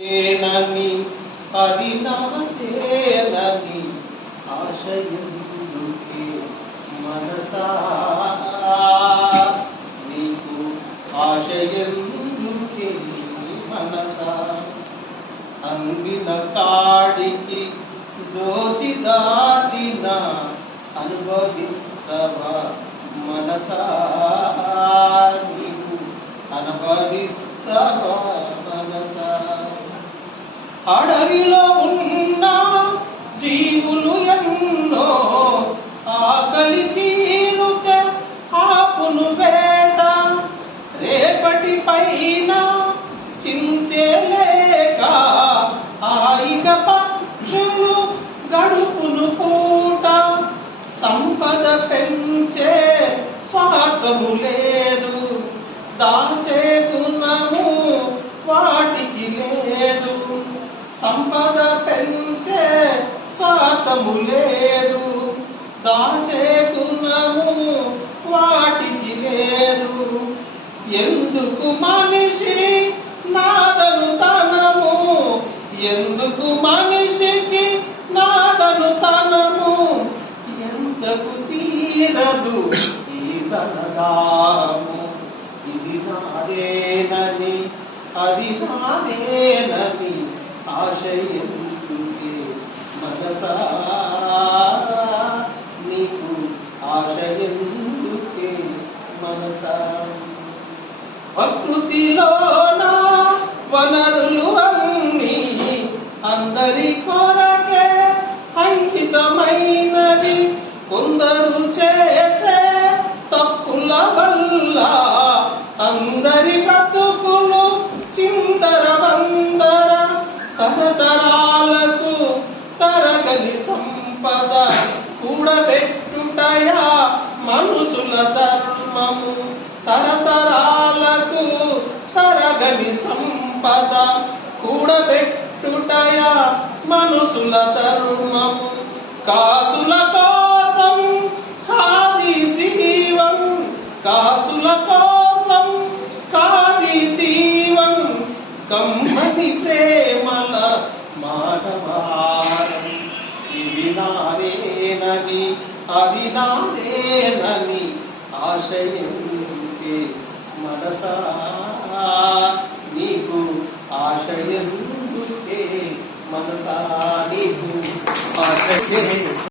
అది నాదేనని ఆశయందుకే మనసా. నీకు ఆశయందుకే మనసా. అందిన కాడికి దోచి దాచిన అనుభవిస్తవా మనసా. నీవు అనుభవిస్తవా అడవిలో ఉన్న జీవులు ఎన్నో ఆకలి తీరుతే ఆపును వేట. రేపటి పైన చింతే లేక ఆయిక పక్షులు గడుపును పూట. సంపద పెంచే స్వార్థము లేదు. దాచే గుణము వాటికి లేదు సంపద పెంచే స్వాతము లేదు. దాచే గుణము వాటికి లేదు. ఎందుకు మనిషి నాదను తనము? ఎందుకు మనిషికి నాదను తనము? ఎంతకు తీరదు ఈ తనదాము ఇది నాదేనని అది నాదేనని ఆశ ఎందుకే మనసా నీకు ఆశ ఎందుకే మనసా ప్రకృతిలోన వనరులు అన్ని అందరి కొరకే అంకితమైనవి. కొందరు చేసే తప్పుల వల్ల అందరి బ్రతుకులు చిందర వందర తరతరాలకు తరగని సంపద కూడబెట్టుటయా మనుషుల ధర్మము. తరతరా తరగని సంపద కూడబెట్టుటయా మనుషుల ధర్మము కాసుల కోసం కాది జీవం కాసుల కోసం కాది జీవం. కమ్మని ప్రేమల మానవారం ఇది నాదేనని అది నాదేనని ఆశయంకే మనసా నీకు ఆశయందుకే మనసా నీకు ఆశయం